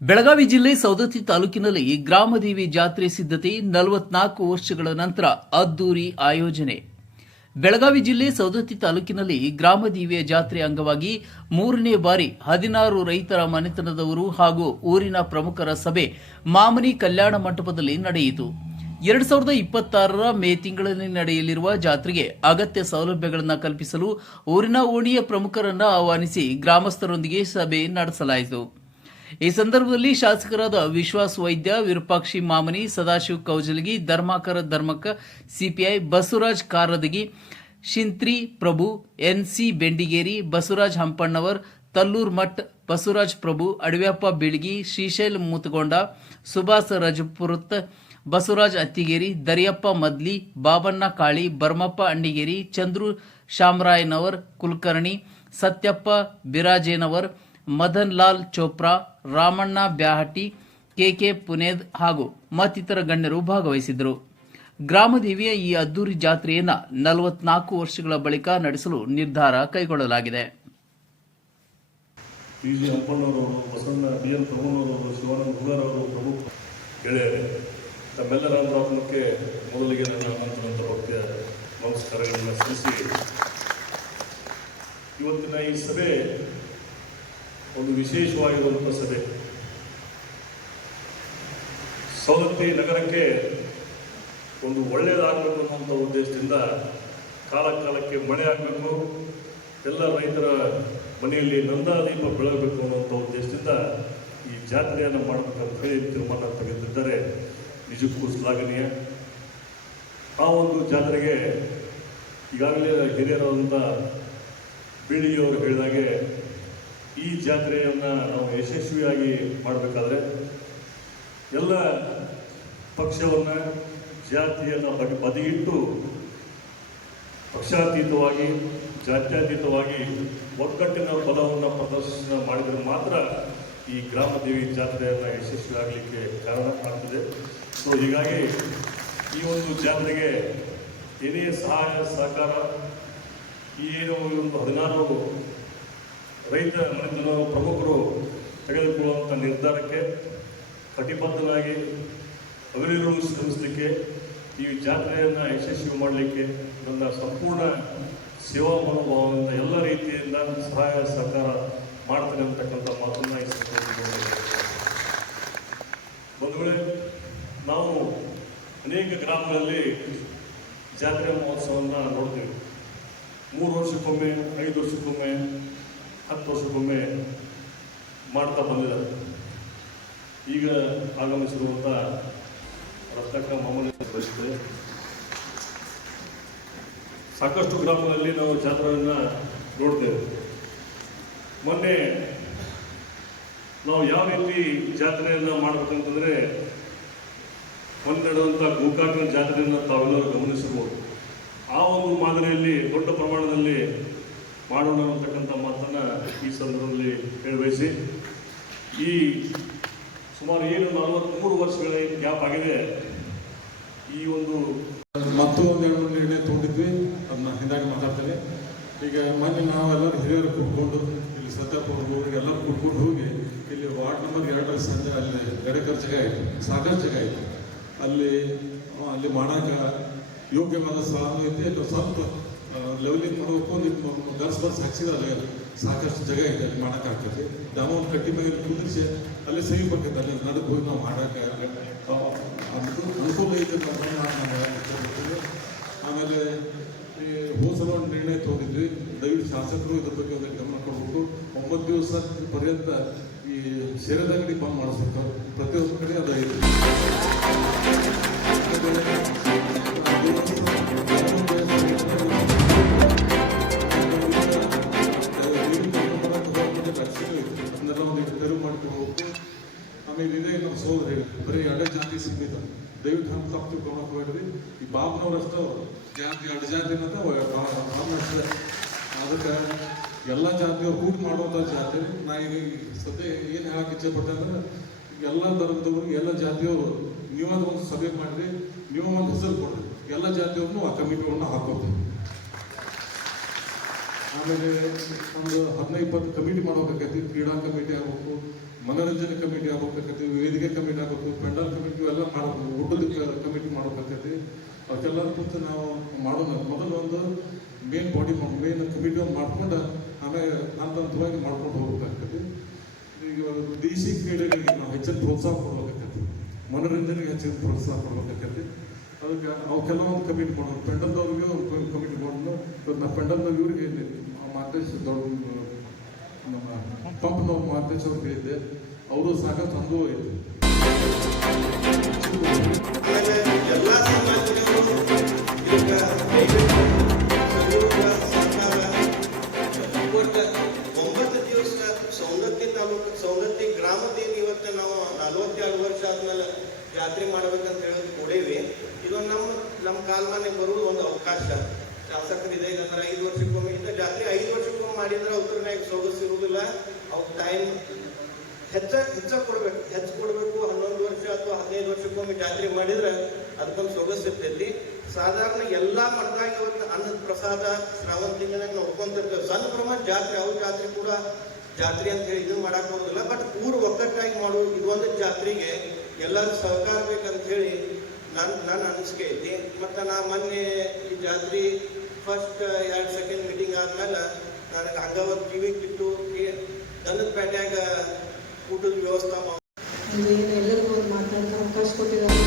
ಬೆಳಗಾವಿ ಜಿಲ್ಲೆ ಸವದತ್ತಿ ತಾಲೂಕಿನಲ್ಲಿ ಗ್ರಾಮದೇವಿ ಜಾತ್ರೆ ಸಿದ್ಧತೆ 44 ವರ್ಷಗಳ ನಂತರ ಅದ್ದೂರಿ ಆಯೋಜನೆ. ಬೆಳಗಾವಿ ಜಿಲ್ಲೆ ಸವದತ್ತಿ ತಾಲೂಕಿನಲ್ಲಿ ಗ್ರಾಮದೇವಿಯ ಜಾತ್ರೆ ಅಂಗವಾಗಿ 3ನೇ ಬಾರಿ 16 ರೈತರ ಮನೆತನದವರು ಹಾಗೂ ಊರಿನ ಪ್ರಮುಖರ ಸಭೆ ಮಾಮನಿ ಕಲ್ಯಾಣ ಮಂಟಪದಲ್ಲಿ ನಡೆಯಿತು. 2026ರ ಮೇ ತಿಂಗಳಲ್ಲಿ ನಡೆಯಲಿರುವ ಜಾತ್ರೆಗೆ ಅಗತ್ಯ ಸೌಲಭ್ಯಗಳನ್ನು ಕಲ್ಪಿಸಲು ಊರಿನ ಓಣಿಯ ಪ್ರಮುಖರನ್ನು ಆಹ್ವಾನಿಸಿ ಗ್ರಾಮಸ್ಥರೊಂದಿಗೆ ಸಭೆ ನಡೆಸಲಾಯಿತು. ಈ ಸಂದರ್ಭದಲ್ಲಿ ಶಾಸಕರಾದ ವಿಶ್ವಾಸ್ ವೈದ್ಯ, ವಿರೂಪಾಕ್ಷಿ ಮಾಮನಿ, ಸದಾಶಿವ ಕೌಜಲಗಿ, ಧರ್ಮಾಕರ ಧರ್ಮಕ್ಕ, ಸಿಪಿಐ ಬಸವರಾಜ್ ಕಾರದಗಿ, ಶಿಂತ್ರಿ ಪ್ರಭು, ಎನ್ಸಿ ಬೆಂಡಿಗೇರಿ, ಬಸವರಾಜ್ ಹಂಪಣ್ಣವರ್, ತಲ್ಲೂರ್ ಮಠ್, ಬಸವರಾಜ್ ಪ್ರಭು, ಅಡವ್ಯಪ್ಪ ಬೀಳಗಿ, ಶ್ರೀಶೈಲ್ ಮುತಗೊಂಡ, ಸುಭಾಸ್ ರಜಪುರತ್, ಬಸವರಾಜ್ ಅತ್ತಿಗೇರಿ, ದರಿಯಪ್ಪ ಮದ್ಲಿ, ಬಾಬಣ್ಣ ಕಾಳಿ, ಬರ್ಮಪ್ಪ ಅಣ್ಣಿಗೇರಿ, ಚಂದ್ರು ಶಾಮರಾಯನವರ್ ಕುಲಕರ್ಣಿ, ಸತ್ಯಪ್ಪ ಬಿರಾಜೇನವರ್, ಮದನ್ ಲಾಲ್ ಚೋಪ್ರಾ, ರಾಮಣ್ಣ ಬ್ಯಾಹಟಿ, ಕೆಕೆ ಪುನೇದ್ ಹಾಗೂ ಮತ್ತಿತರ ಗಣ್ಯರು ಭಾಗವಹಿಸಿದ್ದರು. ಗ್ರಾಮದೇವಿಯ ಈ ಅದ್ದೂರಿ ಜಾತ್ರೆಯನ್ನು 44 ವರ್ಷಗಳ ಬಳಿಕ ನಡೆಸಲು ನಿರ್ಧಾರ ಕೈಗೊಳ್ಳಲಾಗಿದೆ. ಪಿಜಿ ಹಂಪಣ್ಣವರು, ಬಸವಣ್ಣ ಬಿಎನ್ ಪ್ರಭುನವರು, ಶಿವಾನಂದ ಹುಗಾರವರು ಪ್ರಮುಖ ಗೆಳೆಯರೇ, ತಮ್ಮೆಲ್ಲರ ಅನುಭವಕ್ಕೆ ಮೊದಲಿಗೆ ನನ್ನ ಅನಂತರ ನಮಸ್ಕಾರಗಳನ್ನು ಸಲ್ಲಿಸಿ, ಇವತ್ತಿನ ಈ ಸಭೆ ಒಂದು ವಿಶೇಷವಾಗಿರುವಂಥ ಸಭೆ. ಸವದತ್ತಿ ನಗರಕ್ಕೆ ಒಂದು ಒಳ್ಳೆಯದಾಗಬೇಕು ಅನ್ನುವಂಥ ಉದ್ದೇಶದಿಂದ ಕಾಲಕ್ಕೆ ಮಳೆ ಆಗಬೇಕು, ಎಲ್ಲ ರೈತರ ಮನೆಯಲ್ಲಿ ನಂದಾದೀಪ ಬೆಳಗಬೇಕು ಅನ್ನುವಂಥ ಉದ್ದೇಶದಿಂದ ಈ ಜಾತ್ರೆಯನ್ನು ಮಾಡಬೇಕಂತ ಹೇಳಿ ತೀರ್ಮಾನ ತೆಗೆದಿದ್ದಾರೆ. ನಿಜಕ್ಕೂ ಶ್ಲಾಘನೀಯ. ಆ ಒಂದು ಜಾತ್ರೆಗೆ ಈಗಾಗಲೇ ಹಿರಿಯರಾದಂಥ ಬೀಳಿಗೆಯವರು ಹೇಳಿದಾಗೆ ಈ ಜಾತ್ರೆಯನ್ನು ನಾವು ಯಶಸ್ವಿಯಾಗಿ ಮಾಡಬೇಕಾದ್ರೆ ಎಲ್ಲ ಪಕ್ಷವನ್ನು, ಜಾತಿಯನ್ನು ಬದಿಗಿಟ್ಟು ಪಕ್ಷಾತೀತವಾಗಿ, ಜಾತ್ಯತೀತವಾಗಿ ಒಗ್ಗಟ್ಟಿನ ಪದವನ್ನು ಪ್ರದರ್ಶನ ಮಾಡಿದರೆ ಮಾತ್ರ ಈ ಗ್ರಾಮದೇವಿ ಜಾತ್ರೆಯನ್ನು ಯಶಸ್ವಿಯಾಗಲಿಕ್ಕೆ ಕಾರಣ ಆಗ್ತದೆ. ಸೊ ಹೀಗಾಗಿ ಈ ಒಂದು ಜಾತ್ರೆಗೆ ಏನೇ ಸಹಾಯ ಸಹಕಾರ, ಈ ಏನು ಒಂದು 16 ರೈತ ಮನೆತನ ಪ್ರಮುಖರು ತೆಗೆದುಕೊಳ್ಳುವಂಥ ನಿರ್ಧಾರಕ್ಕೆ ಕಟಿಬದ್ಧನಾಗಿ ಅವರಿಗೂ ಶ್ರಮಿಸಲಿಕ್ಕೆ, ಈ ಜಾತ್ರೆಯನ್ನು ಯಶಸ್ವಿ ಮಾಡಲಿಕ್ಕೆ ನನ್ನ ಸಂಪೂರ್ಣ ಸೇವಾ ಮನೋಭಾವದಿಂದ ಎಲ್ಲ ರೀತಿಯಿಂದ ಸಹಾಯ ಸಹಕಾರ ಮಾಡ್ತೇನೆ ಅಂತಕ್ಕಂಥ ಮಾತನ್ನು ಈ ಸಂದರ್ಭದಲ್ಲಿ ಬಂಧುಗಳೇ, ನಾವು ಅನೇಕ ಗ್ರಾಮಗಳಲ್ಲಿ ಜಾತ್ರೆ ಮಹೋತ್ಸವವನ್ನು ನೋಡ್ತೀವಿ. 3 ವರ್ಷಕ್ಕೊಮ್ಮೆ, 5 ವರ್ಷಕ್ಕೊಮ್ಮೆ, 10 ವರ್ಷಕ್ಕೊಮ್ಮೆ ಮಾಡ್ತಾ ಬಂದಿದ್ದಾರೆ. ಈಗ ಆಗಮಿಸಿರುವಂಥ ರತ್ನಕ್ಕ ಮಾಮೂಲಿ ಪರಿಸ್ಥಿತಿ. ಸಾಕಷ್ಟು ಗ್ರಾಮಗಳಲ್ಲಿ ನಾವು ಜಾತ್ರೆಯನ್ನು ನೋಡ್ತೇವೆ. ಮೊನ್ನೆ ನಾವು ಯಾವ ರೀತಿ ಜಾತ್ರೆಯನ್ನು ಮಾಡಬೇಕಂತಂದರೆ, ಮೊನ್ನೆ ನಡೆದಂಥ ಗೋಕಾಕಿನ ಜಾತ್ರೆಯನ್ನು ತಾವೆಲ್ಲರೂ ಗಮನಿಸಬಹುದು. ಆ ಒಂದು ಮಾದರಿಯಲ್ಲಿ ದೊಡ್ಡ ಪ್ರಮಾಣದಲ್ಲಿ ಮಾಡೋಣ ಅಂತಕ್ಕಂಥ ಮಾತನ್ನು ಈ ಸಂದರ್ಭದಲ್ಲಿ ಹೇಳಬಯಸಿ, ಈ ಸುಮಾರು 43 ವರ್ಷಗಳ ಗ್ಯಾಪ್ ಆಗಿದೆ. ಈ ಒಂದು ಮತ್ತೊಂದು ನಿರ್ಣಯ ತಗೊಂಡಿದ್ವಿ, ಅದನ್ನ ಹಿಂದಾಗಿ ಮಾತಾಡ್ತೇನೆ. ಈಗ ಮೊನ್ನೆ ನಾವೆಲ್ಲರೂ ಹಿರಿಯರು ಕೂತ್ಕೊಂಡು ಇಲ್ಲಿ ಸತ್ಯಪ್ಪ ಎಲ್ಲರೂ ಕೂತ್ಕೊಂಡು ಹೋಗಿ ಇಲ್ಲಿ ವಾರ್ಡ್ ನಂಬರ್ 2 ಸಂಜೆ ಅಲ್ಲಿ ಗಡಕರ್ ಜಾಗ ಆಯಿತು, ಸಾಕಷ್ಟು ಜಾಗ ಆಯಿತು. ಅಲ್ಲಿ ಮಾಡೋಕೆ ಯೋಗ್ಯವಾದ ಸ್ಥಳ ಐತಿ. ಅಲ್ಲಿ ಸ್ವಲ್ಪ ಲೆವೆಲಿಂಗ್ ಮಾಡಬೇಕು, ನಿಮ್ಮ ಬರ್ಸ್ ಹಾಕ್ಸಿದ್ರೆ ಸಾಕಷ್ಟು ಜಾಗ ಇದೆ, ಅಲ್ಲಿ ಮಾಡೋಕ್ಕಾಗ್ತದೆ. ದಾಮೋನ್ ಕಟ್ಟಿ ಮೇಲೆ ಕುಂದಿರಿಸಿ ಅಲ್ಲಿ ಸಹಿಬೇಕಂತ, ಅಲ್ಲಿ ನಡಕ್ಕೆ ಹೋಗಿ ನಾವು ಮಾಡೋಕ್ಕೆ ಅನುಕೂಲ ಐತೆ. ಆಮೇಲೆ ಈ ಹೋಸಲ ಒಂದು ನಿರ್ಣಯ ತೊಗೊಂಡಿದ್ವಿ, ದಯವಿಟ್ಟು ಶಾಸಕರು ಇದ್ರ ಬಗ್ಗೆ ಒಂದು ಗಮನ ಕೊಡಬೇಕು. 9 ದಿವಸ ಪರ್ಯಂತ ಈ ಸೇರದ ಅಂಗಡಿ ಬಂದ್ ಮಾಡಿಸ್ಬೇಕು, ಪ್ರತಿಯೊಂದು ಕಡೆ ಅದು ಐತೆ. ಅದನ್ನೆಲ್ಲ ಒಂದು ತೆರವು ಮಾಡ್ಕೊಂಡು ಹೋಗ್ಬೇಕು. ಆಮೇಲೆ ಇದೇ ನಮ್ಮ ಸೋದರ ಬರೀ 2 ಜಾತಿ ಸೀಮಿತ, ದಯವಿಟ್ಟು ಹಂಗೆ ತಪ್ಪು ತಿಳ್ಕೊಳಕ್ಕೆ ಹೋಗ್ರಿ. ಈ ಬಾಬನವರಷ್ಟು ಜಾತಿ 2 ಜಾತಿ ಅನ್ನೋದು ಬಾಬನಷ್ಟೇ. ಅದಕ್ಕೆ ಎಲ್ಲ ಜಾತಿಯವ್ರು ಕೂಡಿ ಮಾಡುವಂಥ ಜಾತಿ. ನಾ ಈಗ ಸದ್ಯ ಏನು ಹೇಳಕ್ಕೆ ಇಚ್ಛೆ ಪಟ್ಟೆ ಅಂದ್ರೆ, ಎಲ್ಲ ಧರ್ಮದವರು, ಎಲ್ಲ ಜಾತಿಯವರು ನೀವಾದ ಒಂದು ಸಭೆ ಮಾಡಿರಿ, ನೀವು ಒಂದು ಹೆಸರು ಕೊಡ್ರಿ, ಎಲ್ಲ ಜಾತಿಯವ್ರನ್ನೂ ಆ ಕಮಿಟಿಗಳನ್ನ ಹಾಕೋತೀವಿ. ಆಮೇಲೆ ನಮ್ಮದು 15-20 ಕಮಿಟಿ ಮಾಡ್ಬೇಕಾಗೈತಿ. ಕ್ರೀಡಾ ಕಮಿಟಿ ಆಗಬೇಕು, ಮನೋರಂಜನೆ ಕಮಿಟಿ ಆಗ್ಬೇಕಾಗೈತಿ, ವೇದಿಕೆ ಕಮಿಟಿ ಆಗಬೇಕು, ಪೆಂಡಲ್ ಕಮಿಟಿ ಎಲ್ಲ ಮಾಡಬೇಕು, ಊಟದ ಕಮಿಟಿ ಮಾಡ್ಬೇಕಾಗೈತಿ. ಅವಕ್ಕೆಲ್ಲ ಕುರಿತು ನಾವು ಮಾಡೋಣ. ಮೊದಲು ಒಂದು ಮೇನ್ ಕಮಿಟಿ ಒಂದು ಮಾಡ್ಕೊಂಡು ಆಮೇಲೆ ಹಂತವಾಗಿ ಮಾಡ್ಕೊಂಡು ಹೋಗ್ಬೇಕಾಗ್ತದೆ. ಈಗ ದೇಶಿ ಕ್ರೀಡೆಗಳಿಗೆ ನಾವು ಹೆಚ್ಚಿನ ಪ್ರೋತ್ಸಾಹ ಕೊಡ್ಬೇಕಾಗೈತಿ, ಮನೋರಂಜನೆಗೆ ಹೆಚ್ಚಿನ ಪ್ರೋತ್ಸಾಹ ಕೊಡ್ಬೇಕಾಗೈತಿ. ಅದಕ್ಕೆ ಅವು ಕೆಲವೊಂದು ಕಮಿಟಿ ಮಾಡೋದು, ಪೆಂಡಲ್ದವ್ರಿಗೆ ಒಂದು ಕಮಿಟಿ ಮಾಡೋದು. ಇವತ್ತು ನಾವು ಪೆಂಡಲ್ದವ್ರು ಇವರಿಗೆ ಮಾತೇಶ್ ದೊಡ್ಡ ನಮ್ಮ ಪಂಪ್ನವ್ರು ಮಾತೇಶ್ ಅವ್ರಿಗೆ ಇದ್ದೆ, ಅವರು ಸಾಕಷ್ಟು ಅನುಭವ ಐತೆ. ಎಲ್ಲ ಸಮಾಜದವರು ಈಗ ಒಟ್ಟು 9 ದಿವಸ ಸೌಂದತ್ತಿ ಗ್ರಾಮದಿಂದ ಇವತ್ತು ನಾವು 42 ವರ್ಷ ಆದ್ಮೇಲೆ ಜಾತ್ರೆ ಮಾಡ್ಬೇಕಂತ ಹೇಳಿ ಕೊಡೇವಿ. ಇದು ನಮ್ಮ ಕಾಲಮಾನೆ ಬರುವುದು ಒಂದು ಅವಕಾಶ ಶಾಸಕರಿದೆ. ಅಂದ್ರೆ 5 ವರ್ಷಕ್ಕೊಮ್ಮೆ ಇಂಥ ಜಾತ್ರೆ 5 ವರ್ಷಕ್ಕೊಮ್ಮೆ ಮಾಡಿದ್ರೆ ಅವ್ರನ್ನ ಸೊಗಸಿರುವುದಿಲ್ಲ. ಅವ್ರ ಟೈಮ್ ಹೆಚ್ಚು ಕೊಡ್ಬೇಕು. 11 ವರ್ಷ ಅಥವಾ 15 ವರ್ಷಕ್ಕೊಮ್ಮೆ ಜಾತ್ರೆ ಮಾಡಿದ್ರೆ ಅದಕ್ಕೊಂದು ಸೊಗಸಿರ್ತೈತಿ. ಸಾಧಾರಣ ಎಲ್ಲಾ ಮಠದಾಗ ಇವತ್ತು ಅನ್ನದ ಪ್ರಸಾದ ಶ್ರಾವಣ ತಿಂಗಳಾಗ ನಾವು ಒಪ್ಕೊಂತಿರ್ತೇವೆ. ಸಣ್ಣ ಪ್ರಮಾಣ ಜಾತ್ರೆ, ಅವ್ರ ಜಾತ್ರೆ ಕೂಡ ಜಾತ್ರೆ ಅಂತ ಹೇಳಿ ಇದನ್ನ ಮಾಡಕ್ ಬರೋದಿಲ್ಲ. ಬಟ್ ಊರು ಒಕ್ಕಟ್ಟಾಗಿ ಮಾಡುವ ಇದೊಂದು ಜಾತ್ರೆಗೆ ಎಲ್ಲರೂ ಸಹಕಾರ ಬೇಕಂತ ಹೇಳಿ ನನ್ನ ಅನಿಸಿಕೆ ಐತಿ. ಮತ್ತು ನಾ ಮೊನ್ನೆ ಈ ಜಾತ್ರೆ ಫಸ್ಟ್ 2 ಸೆಕೆಂಡ್ ಮೀಟಿಂಗ್ ಆದ್ಮೇಲೆ ನನಗೆ ಹಂಗವತ್ತು ಕಿವಿಗೆ ಬಿಟ್ಟು ದನದ ಪೇಟೆಯಾಗ ಊಟದ ವ್ಯವಸ್ಥೆ ಎಲ್ಲರಿಗೂ ಒಂದು ಮಾತಾಡೋಕೆ ಅವಕಾಶ ಕೊಟ್ಟಿದ್ದಾರೆ.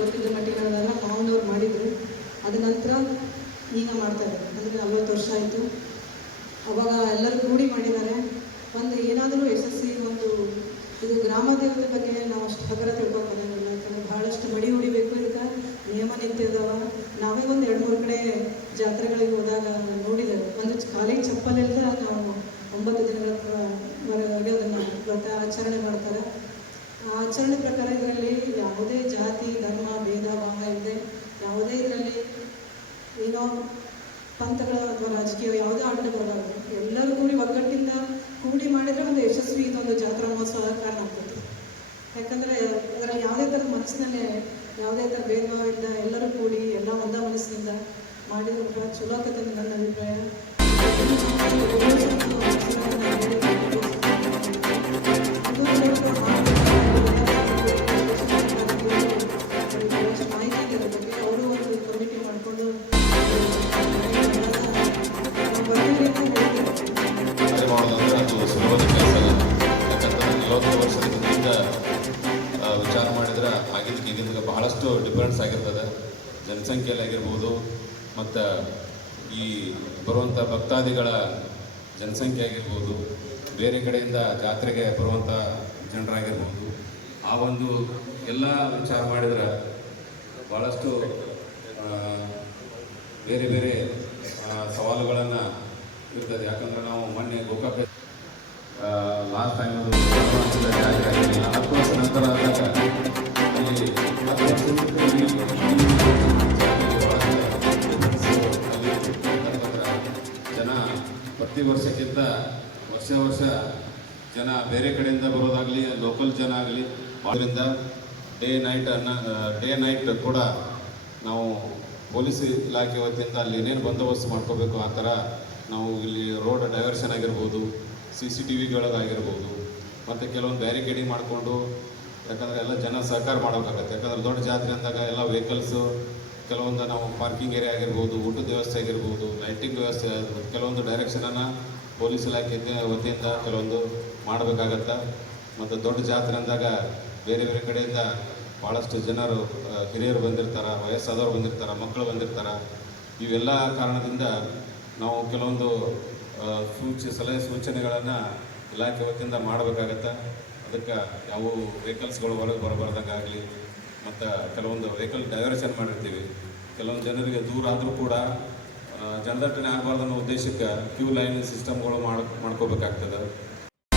ಗೊತ್ತಿದ್ದ ಮಟ್ಟಿಗೆಲ್ಲ ಮಾವನವ್ರು ಮಾಡಿದ್ರು. ಅದ ನಂತರ ಈಗ ಮಾಡ್ತಾರೆ. ಅಂದರೆ 40 ವರ್ಷ ಆಯಿತು. ಅವಾಗ ಎಲ್ಲರೂ ಕೂಡಿ ಮಾಡಿದ್ದಾರೆ. ಒಂದು ಏನಾದರೂ ಯಶಸ್ವಿ ಒಂದು ಇದು ಗ್ರಾಮ ದೇವತೆ ಬಗ್ಗೆ ನಾವು ಅಷ್ಟು ಹಗರ ತಿಳ್ಕೊಬೋದಿಲ್ಲ. ಯಾಕಂದರೆ ಭಾಳಷ್ಟು ಮಡಿ ಹೊಡಿಬೇಕು, ಇದಕ್ಕೆ ನಿಯಮ ನಿಂತಿದ್ದಾವ. ನಾವೇ ಒಂದು 2-3 ಕಡೆ ಜಾತ್ರೆಗಳಿಗೆ ಹೋದಾಗ ನೋಡಿದ್ದೇವೆ. ಒಂದು ಕಾಲಿಗೆ ಚಪ್ಪಲಿಲ್ಲದ ನಾವು 9 ದಿನಗಳವರೆಗೆ ಅದನ್ನು ವ್ರತ ಆಚರಣೆ ಮಾಡ್ತಾರೆ. ಆ ಆಚರಣೆ ಪ್ರಕಾರ ಇದರಲ್ಲಿ ಯಾವುದೇ ಜಾತಿ ಧರ್ಮ ಭೇದ ಭಾವ ಇಲ್ಲದೆ, ಯಾವುದೇ ಇದರಲ್ಲಿ ಏನೋ ಪಂಥಗಳ ಅಥವಾ ರಾಜಕೀಯ ಯಾವುದೇ ಆಟ ಬರಬಾರದು. ಎಲ್ಲರೂ ಕೂಡಿ ಒಗ್ಗಟ್ಟಿಂದ ಕೂಡಿ ಮಾಡಿದರೆ ಒಂದು ಯಶಸ್ವಿ ಇದೊಂದು ಜಾತ್ರಾ ಮಹೋತ್ಸವ ಕಾರಣ ಆಗ್ತದೆ. ಯಾಕಂದರೆ ಅದರಲ್ಲಿ ಯಾವುದೇ ಥರದ ಮನಸ್ಸಿನಲ್ಲಿ ಯಾವುದೇ ಥರ ಭೇದ ಭಾವ ಇಲ್ಲ, ಎಲ್ಲರೂ ಕೂಡಿ ಎಲ್ಲ ಒಂದೇ ಮನಸ್ಸಿನಿಂದ ಮಾಡಿದ್ರೆ ಚಲೋ ಆಕತ್ತೆ ನನ್ನ ಅಭಿಪ್ರಾಯ. ಮಾಹಿತಿ ಇರೋದಕ್ಕೆ ಅವರು ಒಂದು ಕಮಿಟಿ ಮಾಡಿಕೊಂಡು ಮಾಡೋದಂದ್ರೆ ಅದು ಸುಲಭದ ಕೆಲಸ ಅಲ್ಲ. ಯಾಕಂತಂದ್ರೆ 40 ವರ್ಷದ ಹಿಂದಿಂದ ವಿಚಾರ ಮಾಡಿದ್ರೆ ಆಗಿದ್ದಕ್ಕೆ ಈಗಿದ್ದಕ್ಕೆ ಬಹಳಷ್ಟು ಡಿಫ್ರೆನ್ಸ್ ಆಗಿರ್ತದೆ. ಜನಸಂಖ್ಯೆಯಲ್ಲಿ ಆಗಿರ್ಬೋದು, ಮತ್ತು ಈ ಬರುವಂಥ ಭಕ್ತಾದಿಗಳ ಜನಸಂಖ್ಯೆ ಆಗಿರ್ಬೋದು, ಬೇರೆ ಕಡೆಯಿಂದ ಜಾತ್ರೆಗೆ ಬರುವಂಥ ಜನರಾಗಿರ್ಬೋದು, ಆ ಒಂದು ಎಲ್ಲ ವಿಚಾರ ಮಾಡಿದ್ರೆ ಭಾಳಷ್ಟು ಬೇರೆ ಬೇರೆ ಸವಾಲುಗಳನ್ನು ಇರ್ತದೆ. ಯಾಕಂದರೆ ನಾವು ಮೊನ್ನೆ ಗೋಕಾಕ ಲಾಸ್ಟ್ ಟೈಮ್ ಜಾತ್ರೆ ಆಗಿದೆ 10 ವರ್ಷ ನಂತರ ಆದಾಗ ಅಲ್ಲಿ 10 ವರ್ಷ ಜನ ಪ್ರತಿ ವರ್ಷಕ್ಕಿಂತ ವರ್ಷ ಜನ ಬೇರೆ ಕಡೆಯಿಂದ ಬರೋದಾಗಲಿ, ಲೋಕಲ್ ಜನ ಆಗಲಿ, ಅದರಿಂದ ಡೇ ನೈಟ್ ಕೂಡ ನಾವು ಪೊಲೀಸ್ ಇಲಾಖೆ ವತಿಯಿಂದ ಅಲ್ಲಿ ಏನೇನು ಬಂದೋಬಸ್ತ್ ಮಾಡ್ಕೋಬೇಕು ಆ ಥರ ನಾವು ಇಲ್ಲಿ ರೋಡ್ ಡೈವರ್ಷನ್ ಆಗಿರ್ಬೋದು, CCTVಗಳಾಗಿರ್ಬೋದು, ಮತ್ತು ಕೆಲವೊಂದು ಬ್ಯಾರಿಕೇಡಿಂಗ್ ಮಾಡಿಕೊಂಡು, ಯಾಕಂದರೆ ಎಲ್ಲ ಜನ ಸಹಕಾರ ಮಾಡಬೇಕಾಗತ್ತೆ. ಯಾಕಂದರೆ ದೊಡ್ಡ ಜಾತ್ರೆ ಅಂದಾಗ ಎಲ್ಲ ವೆಹಿಕಲ್ಸು, ಕೆಲವೊಂದು ನಾವು ಪಾರ್ಕಿಂಗ್ ಏರಿಯಾ ಆಗಿರ್ಬೋದು, ಊಟದ ವ್ಯವಸ್ಥೆ ಆಗಿರ್ಬೋದು, ಲೈಟಿಂಗ್ ವ್ಯವಸ್ಥೆ, ಕೆಲವೊಂದು ಡೈರೆಕ್ಷನನ್ನು ಪೊಲೀಸ್ ಇಲಾಖೆ ವತಿಯಿಂದ ಕೆಲವೊಂದು ಮಾಡಬೇಕಾಗತ್ತೆ. ಮತ್ತು ದೊಡ್ಡ ಜಾತ್ರೆ ಅಂದಾಗ ಬೇರೆ ಬೇರೆ ಕಡೆಯಿಂದ ಭಾಳಷ್ಟು ಜನರು, ಹಿರಿಯರು ಬಂದಿರ್ತಾರೆ, ವಯಸ್ಸಾದವರು ಬಂದಿರ್ತಾರೆ, ಮಕ್ಕಳು ಬಂದಿರ್ತಾರೆ. ಇವೆಲ್ಲ ಕಾರಣದಿಂದ ನಾವು ಕೆಲವೊಂದು ಸಲಹೆ ಸೂಚನೆಗಳನ್ನು ಇಲಾಖೆ ವತಿಯಿಂದ ಮಾಡಬೇಕಾಗತ್ತೆ. ಅದಕ್ಕೆ ಯಾವ ವೆಹಿಕಲ್ಸ್ಗಳು ಹೊರಗೆ ಬರಬಾರ್ದಂಗಾಗಲಿ, ಮತ್ತು ಕೆಲವೊಂದು ವೆಹಿಕಲ್ ಡೈವರ್ಷನ್ ಮಾಡಿರ್ತೀವಿ. ಕೆಲವೊಂದು ಜನರಿಗೆ ದೂರ ಆದರೂ ಕೂಡ ಜನದಟ್ಟಣೆ ಆಗಬಾರ್ದು ಅನ್ನೋ ಉದ್ದೇಶಕ್ಕೆ ಕ್ಯೂ ಲೈನ್ ಸಿಸ್ಟಮ್ಗಳು ಮಾಡ್ಕೋಬೇಕಾಗ್ತದೆ.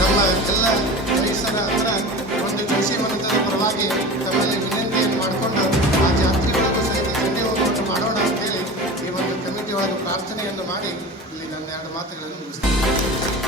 ನಮ್ಮ ಎಲ್ಲ ರೈತರ ಹತ್ರ ಒಂದು ಕೃಷಿ ಮಂತ್ರದ ಪರವಾಗಿ ತಮ್ಮಲ್ಲಿ ವಿನಂತಿಯನ್ನು ಮಾಡಿಕೊಂಡು ಆ ಜಾತ್ರೆಗಳಿಗೂ ಸಹಿತ ಜೊತೆ ಹೋಗುವಂತೆ ಮಾಡೋಣ ಅಂತೇಳಿ ಈ ಒಂದು ಕಮಿಟಿ ಒಳಗೆ ಪ್ರಾರ್ಥನೆಯನ್ನು ಮಾಡಿ ಇಲ್ಲಿ ನನ್ನ 2 ಮಾತುಗಳನ್ನು ಮುಗಿಸ್ತೀನಿ.